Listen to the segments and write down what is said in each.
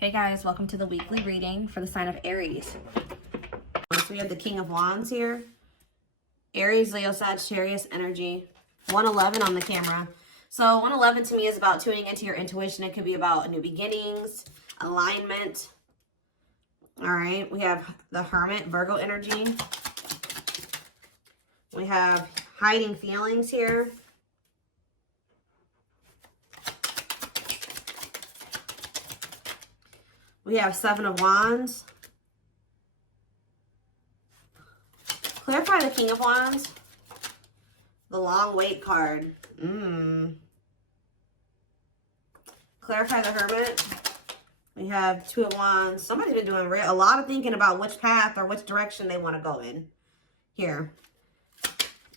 Hey guys, welcome to the weekly reading for the sign of Aries. So we have the King of Wands here. Aries, Leo, Sagittarius energy. 111 on the camera. So 111 to me is about tuning into your intuition. It could be about new beginnings, alignment. All right, we have the Hermit, Virgo energy. We have hiding feelings here. We have Seven of Wands. Clarify the King of Wands. The Long Wait card. Clarify the Hermit. We have Two of Wands. Somebody's been doing a lot of thinking about which path or which direction they want to go in here.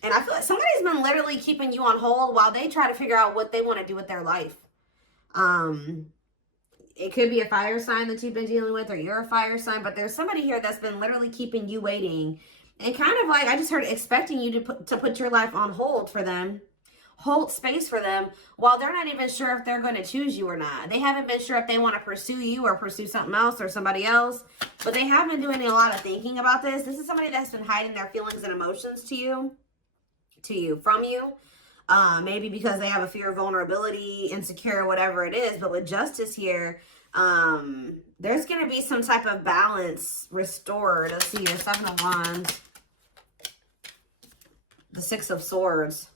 And I feel like somebody's been literally keeping you on hold while they try to figure out what they want to do with their life. It could be a fire sign that you've been dealing with, or you're a fire sign, but there's somebody here that's been literally keeping you waiting. And kind of like, I just heard expecting you to put your life on hold for them, hold space for them, while they're not even sure if they're going to choose you or not. They haven't been sure if they want to pursue you or pursue something else or somebody else, but they have been doing a lot of thinking about this. This is somebody that's been hiding their feelings and emotions from you. Maybe because they have a fear of vulnerability, insecure, whatever it is. But with Justice here, there's going to be some type of balance restored. Let's see, the Seven of Wands, the Six of Swords.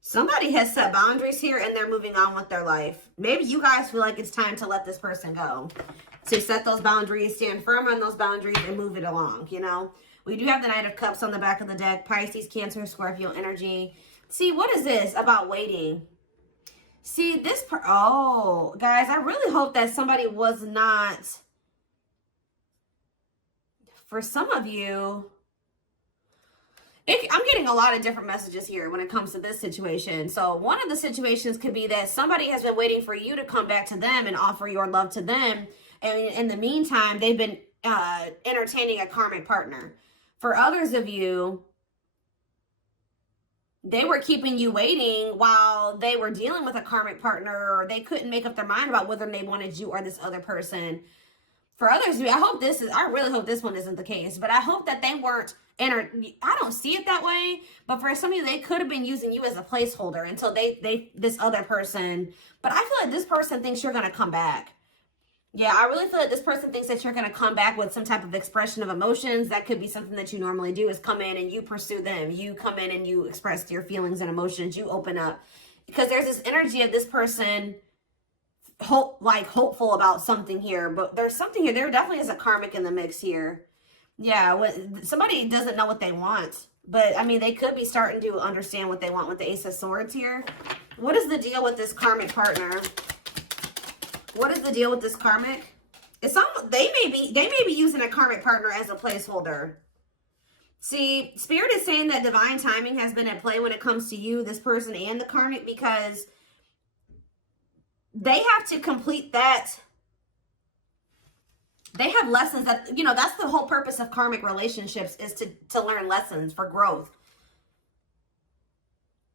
Somebody has set boundaries here and they're moving on with their life. Maybe you guys feel like it's time to let this person go. To set those boundaries, stand firm on those boundaries and move it along, you know. We do have the Knight of Cups on the back of the deck. Pisces, Cancer, Scorpio energy. See, what is this about waiting? See, oh, guys, I really hope that somebody was not, for some of you, I'm getting a lot of different messages here when it comes to this situation. So one of the situations could be that somebody has been waiting for you to come back to them and offer your love to them. And in the meantime, they've been entertaining a karmic partner. For others of you, they were keeping you waiting while they were dealing with a karmic partner, or they couldn't make up their mind about whether they wanted you or this other person. For others of you, I really hope this one isn't the case, but I hope that they weren't I don't see it that way, but for some of you, they could have been using you as a placeholder until this other person, but I feel like this person thinks you're going to come back. Yeah, I really feel like this person thinks that you're going to come back with some type of expression of emotions. That could be something that you normally do, is come in and you pursue them. You come in and you express your feelings and emotions. You open up. Because there's this energy of this person hopeful about something here. But there's something here. There definitely is a karmic in the mix here. Yeah, somebody doesn't know what they want. But, I mean, they could be starting to understand what they want with the Ace of Swords here. What is the deal with this karmic partner? What is the deal with this karmic? They may be using a karmic partner as a placeholder. See, Spirit is saying that divine timing has been at play when it comes to you, this person, and the karmic, because they have to complete that. They have lessons that, you know, that's the whole purpose of karmic relationships, is to learn lessons for growth.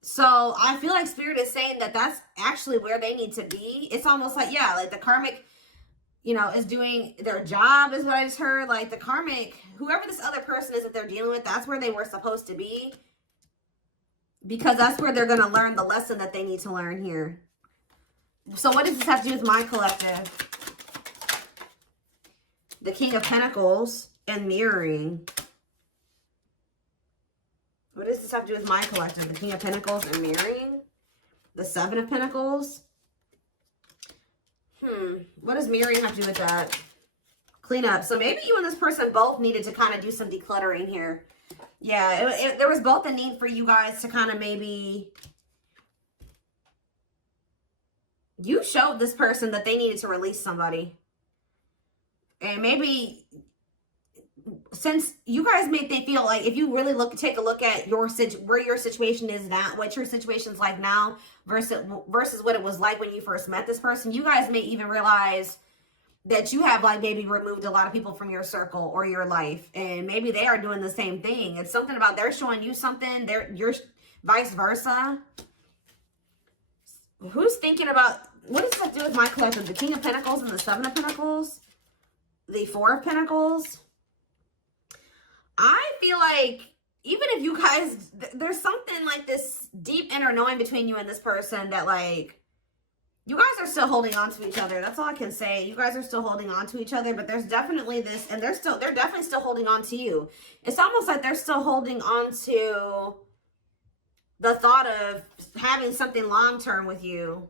So I feel like Spirit is saying that that's actually where they need to be. It's almost like, yeah, like the karmic, you know, is doing their job, is what I just heard. Like the karmic, whoever this other person is that they're dealing with, that's where they were supposed to be. Because that's where they're going to learn the lesson that they need to learn here. So what does this have to do with my collective? The King of Pentacles and mirroring. What does this have to do with my collective? The King of Pentacles and mirroring. The Seven of Pentacles. What does mirroring have to do with that? Clean up. So maybe you and this person both needed to kind of do some decluttering here. Yeah, there was both a need for you guys to kind of maybe... You showed this person that they needed to release somebody. And maybe... Since you guys make they feel like, if you really take a look at where your situation is now, what your situation's like now versus what it was like when you first met this person, you guys may even realize that you have like maybe removed a lot of people from your circle or your life, and maybe they are doing the same thing. It's something about they're showing you something, you're vice versa. Who's thinking about what does that do with my collective? The King of Pentacles and the Seven of Pentacles? The Four of Pentacles? I feel like even if you guys, there's something like this deep inner knowing between you and this person that like, you guys are still holding on to each other. That's all I can say. You guys are still holding on to each other, but there's definitely this, and they're definitely still holding on to you. It's almost like they're still holding on to the thought of having something long-term with you.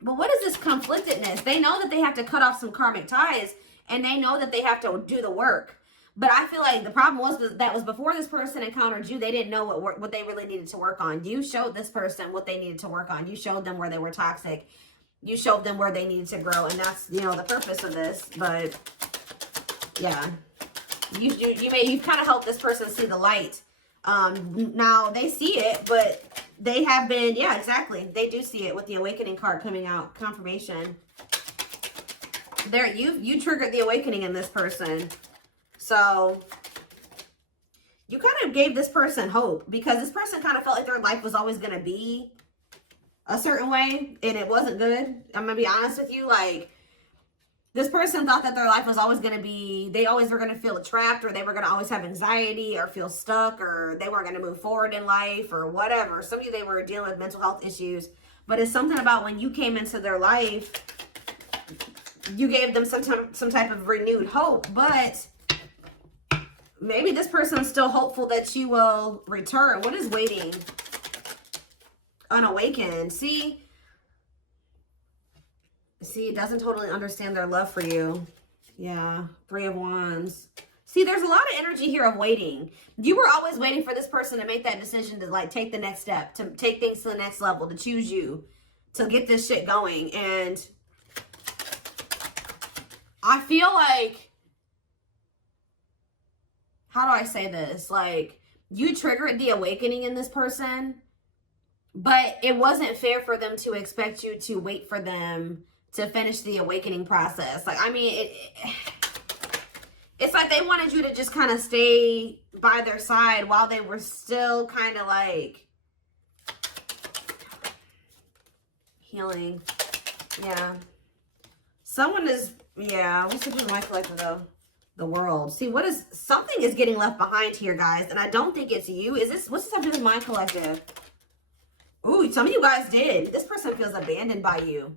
But what is this conflictedness? They know that they have to cut off some karmic ties, and they know that they have to do the work. But I feel like the problem was that was before this person encountered you, they didn't know what they really needed to work on. You showed this person what they needed to work on. You showed them where they were toxic. You showed them where they needed to grow. And that's, you know, the purpose of this. But yeah, you've kind of helped this person see the light. Now they see it, but they have been, yeah, exactly. They do see it with the awakening card coming out, confirmation. There, you triggered the awakening in this person. So you kind of gave this person hope, because this person kind of felt like their life was always going to be a certain way, and it wasn't good. I'm going to be honest with you. Like, this person thought that their life was always going to be, they always were going to feel trapped, or they were going to always have anxiety or feel stuck, or they weren't going to move forward in life or whatever. Some of you, they were dealing with mental health issues, but it's something about when you came into their life, you gave them some type of renewed hope. But maybe this person is still hopeful that you will return. What is waiting? Unawakened. See, it doesn't totally understand their love for you. Yeah, Three of Wands. See, there's a lot of energy here of waiting. You were always waiting for this person to make that decision to like take the next step, to take things to the next level, to choose you, to get this shit going. And I feel like, how do I say this? Like, you triggered the awakening in this person, but it wasn't fair for them to expect you to wait for them to finish the awakening process. Like, I mean, it's like they wanted you to just kind of stay by their side while they were still kind of like healing. Yeah. Someone is, yeah, what's the my collective though? The World. See, something is getting left behind here, guys, and I don't think it's you. What's this have to do with my collective? Ooh, some of you guys did. This person feels abandoned by you.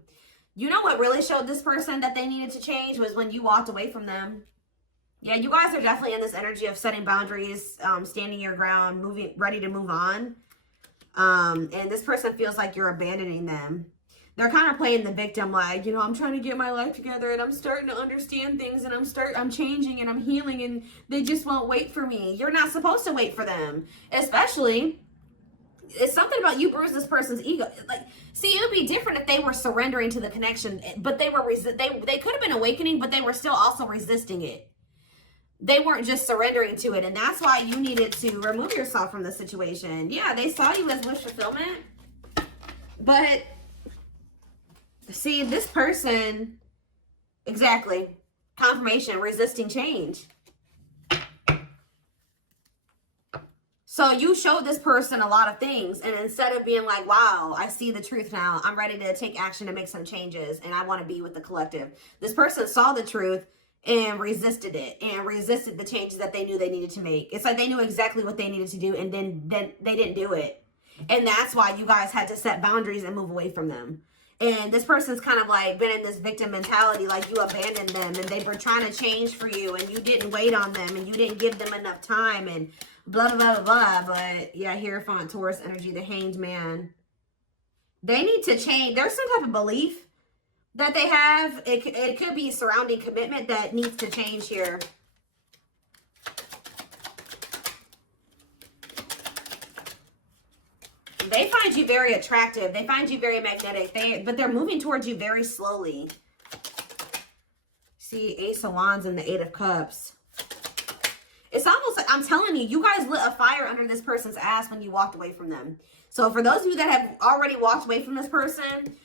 You know what really showed this person that they needed to change was when you walked away from them. Yeah, you guys are definitely in this energy of setting boundaries, standing your ground, ready to move on. And this person feels like you're abandoning them. They're kind of playing the victim, like, you know, I'm trying to get my life together and I'm starting to understand things and I'm changing and I'm healing and they just won't wait for me. You're not supposed to wait for them. Especially, it's something about you bruised this person's ego. Like, see, it would be different if they were surrendering to the connection, but they could have been awakening, but they were still also resisting it. They weren't just surrendering to it, and that's why you needed to remove yourself from the situation. Yeah, they saw you as wish fulfillment, but see, this person, exactly, confirmation, resisting change. So you showed this person a lot of things, and instead of being like, wow, I see the truth now, I'm ready to take action and make some changes, and I want to be with the collective. This person saw the truth and resisted it, and resisted the changes that they knew they needed to make. It's like they knew exactly what they needed to do, and then they didn't do it. And that's why you guys had to set boundaries and move away from them. And this person's kind of like been in this victim mentality, like you abandoned them and they were trying to change for you and you didn't wait on them and you didn't give them enough time and blah, blah, blah, blah. But yeah, Hierophant, Taurus energy, the Hanged Man. They need to change. There's some type of belief that they have. It could be surrounding commitment that needs to change here. They find you very attractive. They find you very magnetic. But they're moving towards you very slowly. See, Ace of Wands and the Eight of Cups. It's almost like, I'm telling you, you guys lit a fire under this person's ass when you walked away from them. So for those of you that have already walked away from this person,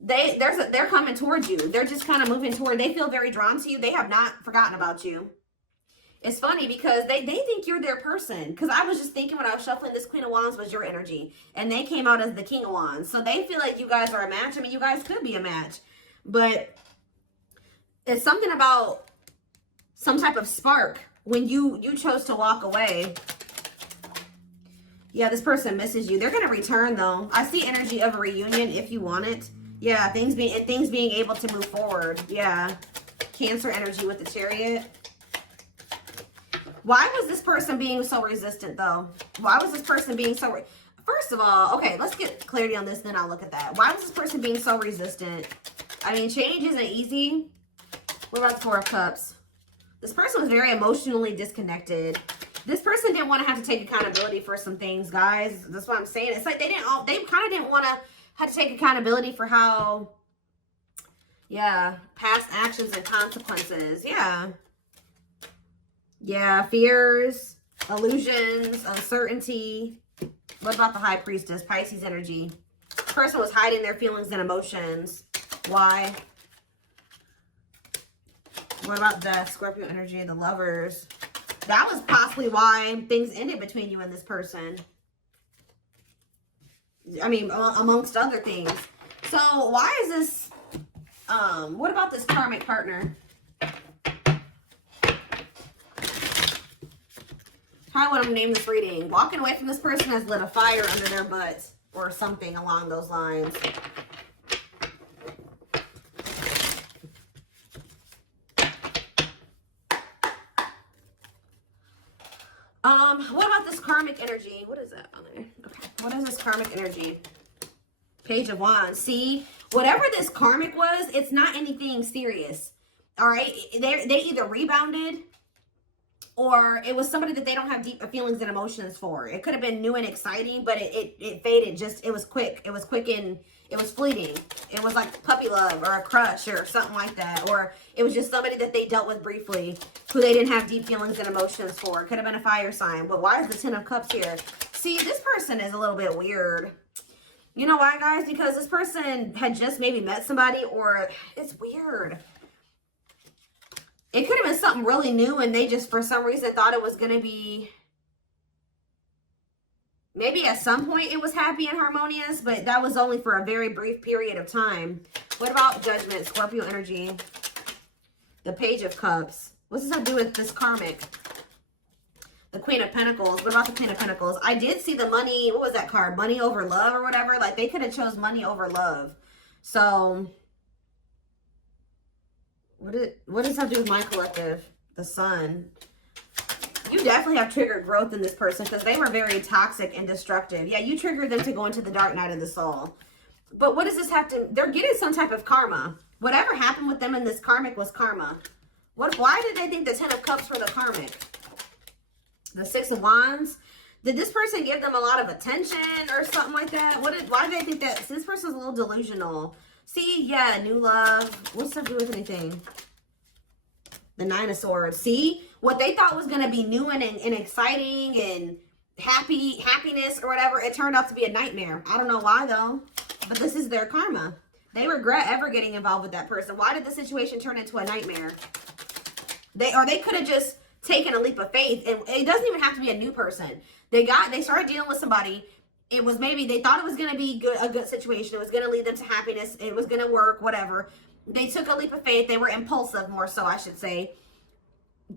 they're coming towards you. They're just kind of moving toward. They feel very drawn to you. They have not forgotten about you. It's funny because they think you're their person. Because I was just thinking when I was shuffling, this Queen of Wands was your energy. And they came out as the King of Wands. So they feel like you guys are a match. I mean, you guys could be a match. But it's something about some type of spark when you chose to walk away. Yeah, this person misses you. They're going to return, though. I see energy of a reunion if you want it. Yeah, things being able to move forward. Yeah. Cancer energy with the Chariot. Why was this person being so resistant, though? Why was this person being so... First of all, okay, let's get clarity on this, then I'll look at that. Why was this person being so resistant? I mean, change isn't easy. What about the Four of Cups? This person was very emotionally disconnected. This person didn't want to have to take accountability for some things, guys. That's what I'm saying. It's like they kind of didn't want to have to take accountability for how, yeah, past actions and consequences. Yeah. Yeah, fears, illusions, uncertainty. What about the High Priestess? Pisces energy. This person was hiding their feelings and emotions. Why? What about Death? Scorpio energy, the Lovers. That was possibly why things ended between you and this person. I mean, amongst other things. So why is this, what about this karmic partner? How would I name this reading? Walking away from this person has lit a fire under their butts or something along those lines. What about this karmic energy? What is that on there? Okay. What is this karmic energy? Page of Wands. See, whatever this karmic was, it's not anything serious. All right. They either rebounded or it was somebody that they don't have deep feelings and emotions for. It could have been new and exciting, but it faded. Just, it was quick. It was quick and it was fleeting. It was like puppy love or a crush or something like that. Or it was just somebody that they dealt with briefly who they didn't have deep feelings and emotions for. It could have been a fire sign. But why is the Ten of Cups here? See, this person is a little bit weird. You know why, guys? Because this person had just maybe met somebody, or it's weird. It could have been something really new and they just, for some reason, thought it was going to be... Maybe at some point it was happy and harmonious, but that was only for a very brief period of time. What about Judgment, Scorpio energy? The Page of Cups. What's this have to do with this karmic? The Queen of Pentacles. What about the Queen of Pentacles? I did see the money. What was that card? Money over love or whatever. Like they could have chose money over love. So... What does that have to do with my collective? The Sun. You definitely have triggered growth in this person because they were very toxic and destructive. Yeah, you triggered them to go into the dark night of the soul. But what does this have to... They're getting some type of karma. Whatever happened with them in this karmic was karma. Why did they think the Ten of Cups were the karmic? The Six of Wands. Did this person give them a lot of attention or something like that? Why did they think that? This person's a little delusional. See, yeah, new love. What's that do with anything? The Nine of Swords. See, what they thought was going to be new and exciting and happiness or whatever, it turned out to be a nightmare. I don't know why, though, but this is their karma. They regret ever getting involved with that person. Why did the situation turn into a nightmare? They could have just taken a leap of faith, and it doesn't even have to be a new person. They started dealing with somebody. It was maybe they thought it was going to be a good situation. It was going to lead them to happiness. It was going to work, whatever. They took a leap of faith. They were impulsive, more so, I should say.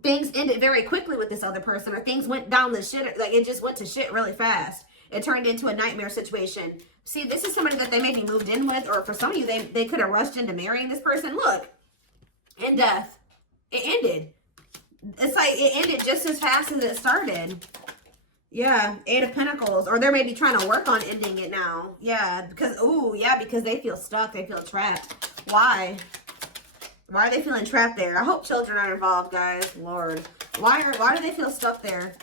Things ended very quickly with this other person, or things went down the shit. Like, it just went to shit really fast. It turned into a nightmare situation. See, this is somebody that they maybe moved in with, or for some of you, they could have rushed into marrying this person. Look, in death, it ended. It's like it ended just as fast as it started. Yeah, Eight of Pentacles. Or they're maybe trying to work on ending it now. Yeah, because, because they feel stuck. They feel trapped. Why? Why are they feeling trapped there? I hope children aren't involved, guys. Lord. Why do they feel stuck there?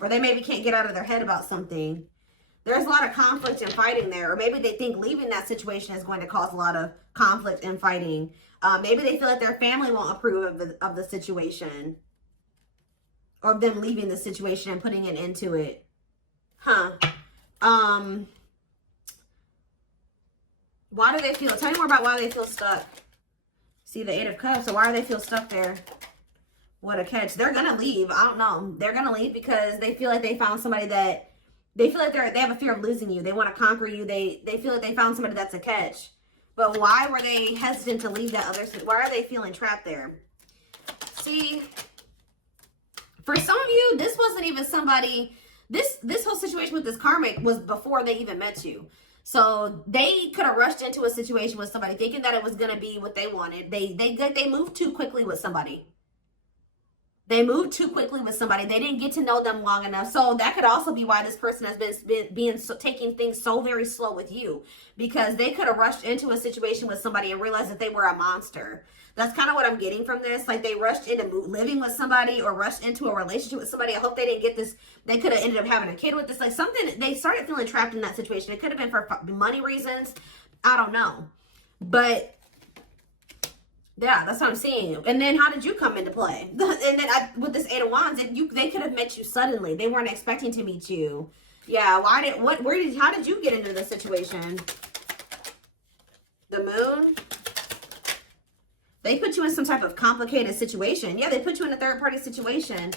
Or they maybe can't get out of their head about something. There's a lot of conflict and fighting there. Or maybe they think leaving that situation is going to cause a lot of conflict and fighting. Maybe they feel like their family won't approve of the situation. Or them leaving the situation and putting an end to it. Huh. Why do they feel... Tell me more about why they feel stuck. See the Eight of Cups. So why do they feel stuck there? What a catch. They're going to leave. I don't know. They're going to leave because they feel like they found somebody that, they feel like they have a fear of losing you. They want to conquer you. They feel like they found somebody that's a catch. But why were they hesitant to leave that other, why are they feeling trapped there? See, for some of you, this wasn't even somebody, this whole situation with this karmic was before they even met you. So they could have rushed into a situation with somebody thinking that it was going to be what they wanted. They moved too quickly with somebody. They moved too quickly with somebody. They didn't get to know them long enough. So that could also be why this person has been taking things so very slow with you, because they could have rushed into a situation with somebody and realized that they were a monster. That's kind of what I'm getting from this. Like, they rushed into living with somebody or rushed into a relationship with somebody. I hope they didn't get this. They could have ended up having a kid with this. Like, something, they started feeling trapped in that situation. It could have been for money reasons. I don't know. But yeah, that's what I'm seeing. And then how did you come into play? And then with this Eight of Wands, they could have met you suddenly. They weren't expecting to meet you. Yeah, how did you get into this situation? The Moon. They put you in some type of complicated situation. Yeah, they put you in a third-party situation.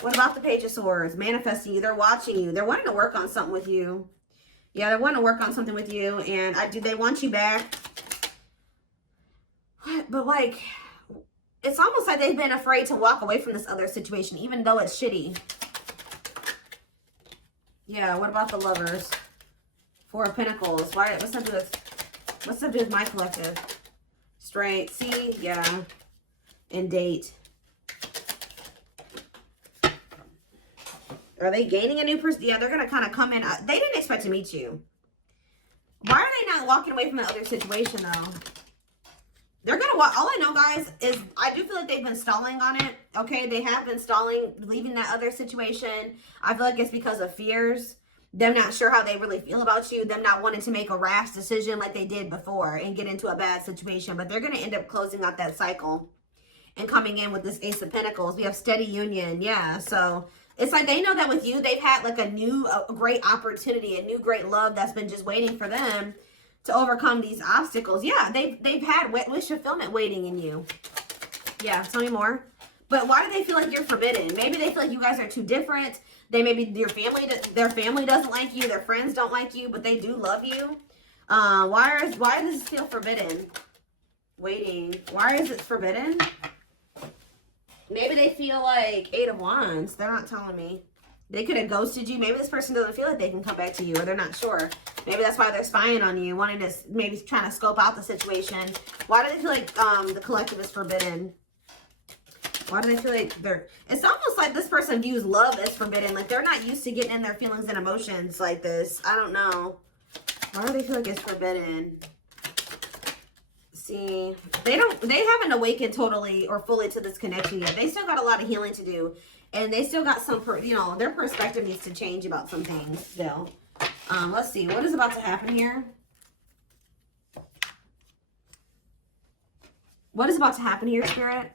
What about the Page of Swords? Manifesting you. They're watching you. They're wanting to work on something with you. Yeah, they're wanting to work on something with you. And they want you back. But, like, it's almost like they've been afraid to walk away from this other situation, even though it's shitty. Yeah, what about the Lovers? Four of Pentacles. What's that do with my collective? Strength. See? Yeah. And Date. Are they gaining a new person? Yeah, they're going to kind of come in. They didn't expect to meet you. Why are they not walking away from the other situation, though? They're going to walk. All I know, guys, is I do feel like they've been stalling on it. Okay, they have been stalling, leaving that other situation. I feel like it's because of fears. Them not sure how they really feel about you. Them not wanting to make a rash decision like they did before and get into a bad situation. But they're going to end up closing out that cycle and coming in with this Ace of Pentacles. We have steady union. Yeah, so it's like they know that with you, they've had like a great opportunity, a new great love that's been just waiting for them to overcome these obstacles. Yeah, they've had wish fulfillment waiting in you. Yeah, tell me more. But why do they feel like you're forbidden? Maybe they feel like you guys are too different. Maybe their family doesn't like you. Their friends don't like you, but they do love you. Why does this feel forbidden? Waiting. Why is it forbidden? Maybe they feel like Eight of Wands. They're not telling me. They could have ghosted you. Maybe this person doesn't feel like they can come back to you, or they're not sure. Maybe that's why they're spying on you, wanting to maybe trying to scope out the situation. Why do they feel like the collective is forbidden? Why do they feel like it's almost like this person views love as forbidden. Like they're not used to getting in their feelings and emotions like this. I don't know. Why do they feel like it's forbidden? See, they haven't awakened totally or fully to this connection yet. They still got a lot of healing to do. And they still got some, their perspective needs to change about some things still. Let's see. What is about to happen here? What is about to happen here, Spirit?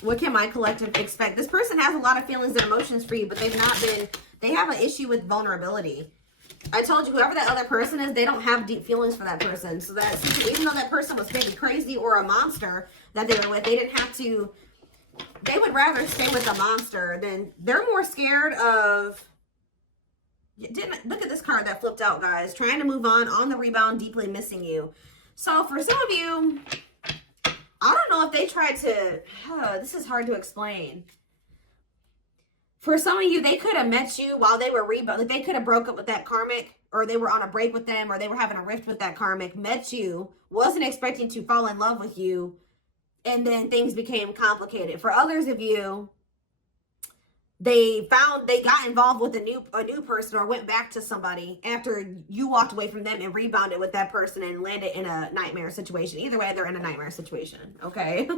What can my collective expect? This person has a lot of feelings and emotions for you, but they have an issue with vulnerability. I told you, whoever that other person is, they don't have deep feelings for that person. So even though that person was maybe crazy or a monster that they were with, they didn't have to, they would rather stay with a monster than, they're more scared of, look at this card that flipped out, guys. Trying to move on the rebound, deeply missing you. So for some of you, I don't know if they tried to, this is hard to explain. For some of you, they could have met you while they were rebounding. Like they could have broke up with that karmic, or they were on a break with them, or they were having a rift with that karmic, met you, wasn't expecting to fall in love with you, and then things became complicated. For others of you, they got involved with a new person or went back to somebody after you walked away from them and rebounded with that person and landed in a nightmare situation. Either way, they're in a nightmare situation, okay?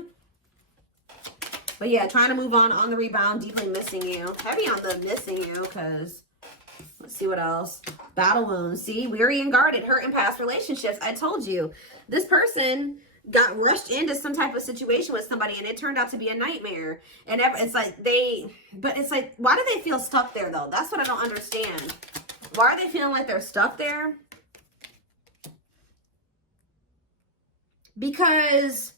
But yeah, trying to move on the rebound, deeply missing you. Heavy on the missing you, because let's see what else. Battle wounds. See, weary and guarded, hurt in past relationships. I told you, this person got rushed into some type of situation with somebody and it turned out to be a nightmare. And it's like but it's like, why do they feel stuck there though? That's what I don't understand. Why are they feeling like they're stuck there? Because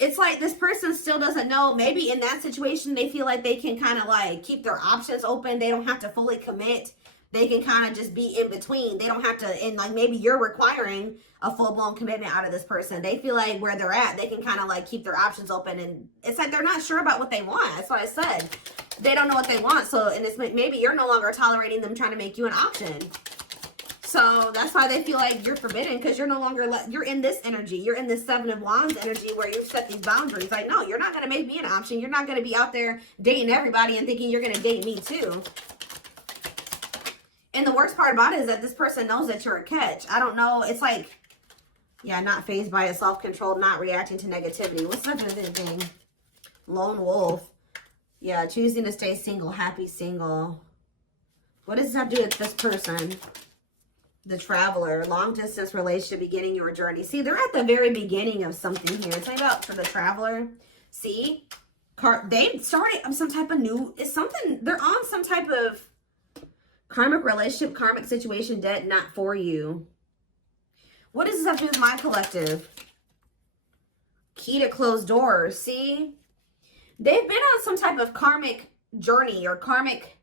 it's like this person still doesn't know. Maybe in that situation, they feel like they can kind of like keep their options open. They don't have to fully commit. They can kind of just be in between. They don't have to, and like maybe you're requiring a full-blown commitment out of this person. They feel like where they're at, they can kind of like keep their options open. And it's like they're not sure about what they want. That's what I said. They don't know what they want. So, and it's maybe you're no longer tolerating them trying to make you an option. So that's why they feel like you're forbidden, because you're no longer, you're in this energy. You're in this Seven of Wands energy where you've set these boundaries. Like, no, you're not going to make me an option. You're not going to be out there dating everybody and thinking you're going to date me too. And the worst part about it is that this person knows that you're a catch. I don't know. It's like, yeah, not fazed by it, self-controlled, not reacting to negativity. What's the other thing? Lone wolf. Yeah, choosing to stay single, happy single. What does that do with this person? The traveler, long distance relationship, beginning your journey. See, they're at the very beginning of something here. It's like about for the traveler. See, they started some type of new, it's something, they're on some type of karmic relationship, karmic situation, debt not for you. What does this have to do with my collective? Key to closed doors. See, they've been on some type of karmic journey or karmic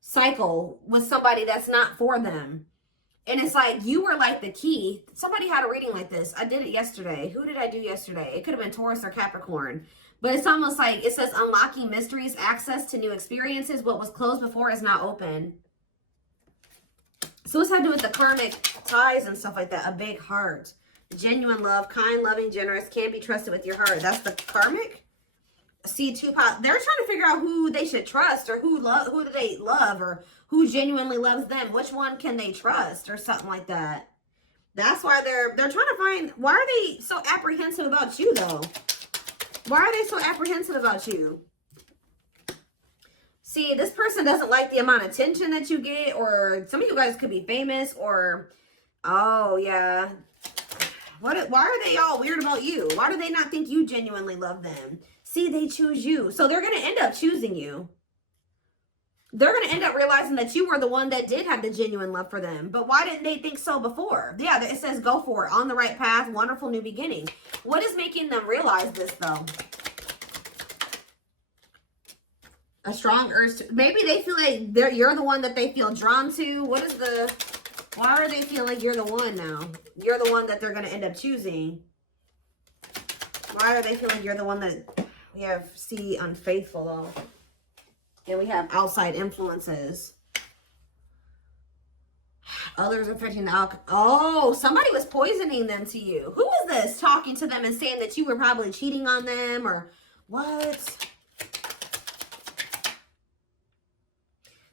cycle with somebody that's not for them. And it's like, you were like the key. Somebody had a reading like this. I did it yesterday. Who did I do yesterday? It could have been Taurus or Capricorn. But it's almost like, it says, unlocking mysteries, access to new experiences. What was closed before is now open. So what's that to do with the karmic ties and stuff like that? A big heart. Genuine love, kind, loving, generous, can be trusted with your heart. That's the karmic. See, they're trying to figure out who they should trust, or who do they love, or who genuinely loves them. Which one can they trust, or something like that. That's why they're trying to find, why are they so apprehensive about you though? Why are they so apprehensive about you? See, this person doesn't like the amount of attention that you get, or some of you guys could be famous, or, oh yeah. Why are they all weird about you? Why do they not think you genuinely love them? See, they choose you. So they're going to end up choosing you. They're going to end up realizing that you were the one that did have the genuine love for them. But why didn't they think so before? Yeah, it says go for it. On the right path. Wonderful new beginning. What is making them realize this though? A strong urge to, maybe they feel like you're the one that they feel drawn to. What is the, why are they feeling like you're the one now? You're the one that they're going to end up choosing. Why are they feeling you're the one that, we have C, unfaithful though. And we have outside influences. Others affecting the alcohol. Oh, somebody was poisoning them to you. Who was this talking to them and saying that you were probably cheating on them, or what?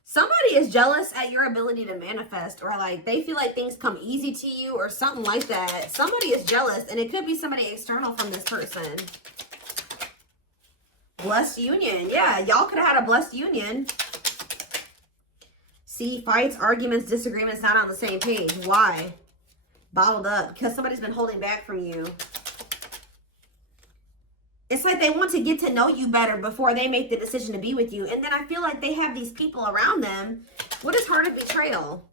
Somebody is jealous at your ability to manifest, or like they feel like things come easy to you or something like that. Somebody is jealous, and it could be somebody external from this person. Blessed union. Yeah, y'all could have had a blessed union. See, fights, arguments, disagreements, not on the same page. Why? Bottled up. Because somebody's been holding back from you. It's like they want to get to know you better before they make the decision to be with you. And then I feel like they have these people around them. What is heart of betrayal?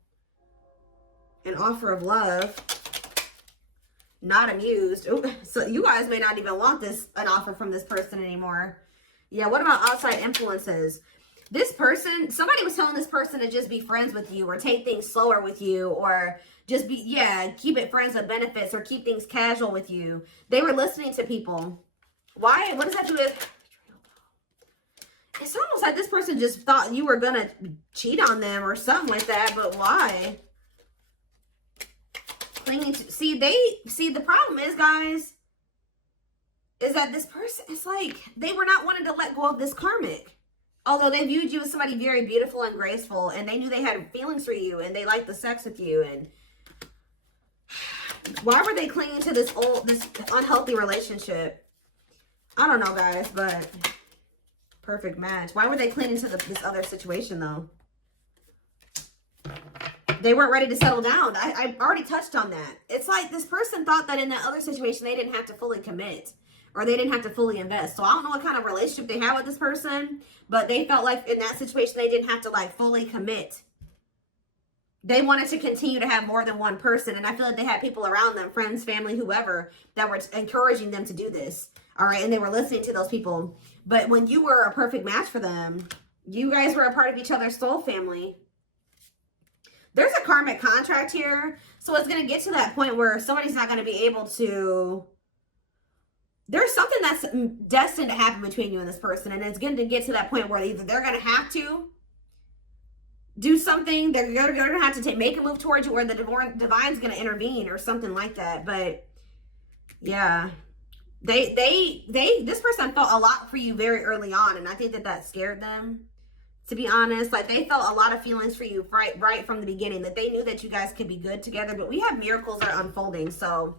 An offer of love. Not amused. Ooh, so you guys may not even want an offer from this person anymore. Yeah, what about outside influences? This person, somebody was telling this person to just be friends with you, or take things slower with you, or just be, yeah, keep it friends with benefits, or keep things casual with you. They were listening to people. Why? What does that do with? It's almost like this person just thought you were going to cheat on them or something like that, but why? Clinging to, see, the problem is, guys, is that this person, it's like they were not wanting to let go of this karmic. Although they viewed you as somebody very beautiful and graceful, and they knew they had feelings for you, and they liked the sex with you, and why were they clinging to this unhealthy relationship? I don't know, guys, but perfect match. Why were they clinging to this other situation, though? They weren't ready to settle down. I already touched on that. It's like this person thought that in that other situation, they didn't have to fully commit, or they didn't have to fully invest. So I don't know what kind of relationship they had with this person, but they felt like in that situation, they didn't have to like fully commit. They wanted to continue to have more than one person. And I feel like they had people around them, friends, family, whoever, that were encouraging them to do this. All right. And they were listening to those people. But when you were a perfect match for them, you guys were a part of each other's soul family. There's a karmic contract here. So it's going to get to that point where somebody's not going to be able to... There's something that's destined to happen between you and this person. And it's going to get to that point where either they're going to have to do something, they're going to have to make a move towards you, or the divine's going to intervene or something like that. But yeah, this person felt a lot for you very early on. And I think that scared them, to be honest. Like, they felt a lot of feelings for you right from the beginning, that they knew that you guys could be good together. But we have miracles are unfolding. So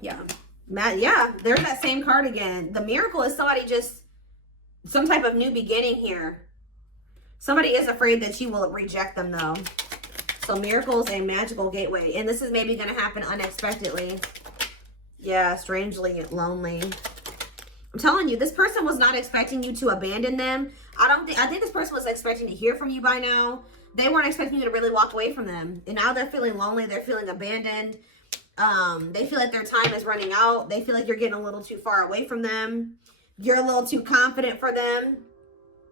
yeah. Yeah, there's that same card again. The miracle is somebody just, some type of new beginning here. Somebody is afraid that you will reject them, though. So miracles and magical gateway. And this is maybe going to happen unexpectedly. Yeah, strangely lonely. I'm telling you, this person was not expecting you to abandon them. I think this person was expecting to hear from you by now. They weren't expecting you to really walk away from them. And now they're feeling lonely. They're feeling abandoned. They feel like their time is running out. They feel like you're getting a little too far away from them. You're a little too confident for them.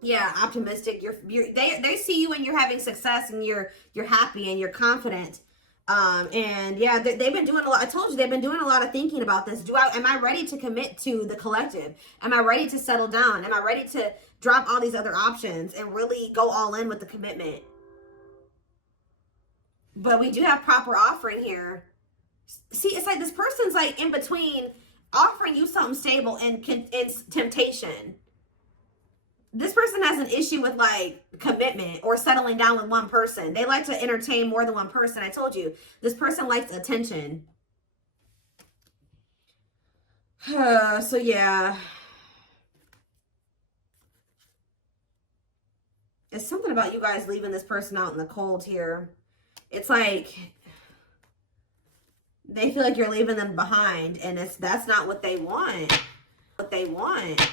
Yeah, optimistic. They see you and you're having success, and you're happy and you're confident. And yeah, they've been doing a lot. I told you, they've been doing a lot of thinking about this. Am I ready to commit to the collective? Am I ready to settle down? Am I ready to drop all these other options and really go all in with the commitment? But we do have proper offering here. See, it's like this person's like in between offering you something stable and temptation. This person has an issue with like commitment or settling down with one person. They like to entertain more than one person. I told you, this person likes attention. So yeah. It's something about you guys leaving this person out in the cold here. It's like they feel like you're leaving them behind, and that's not what they want. What they want.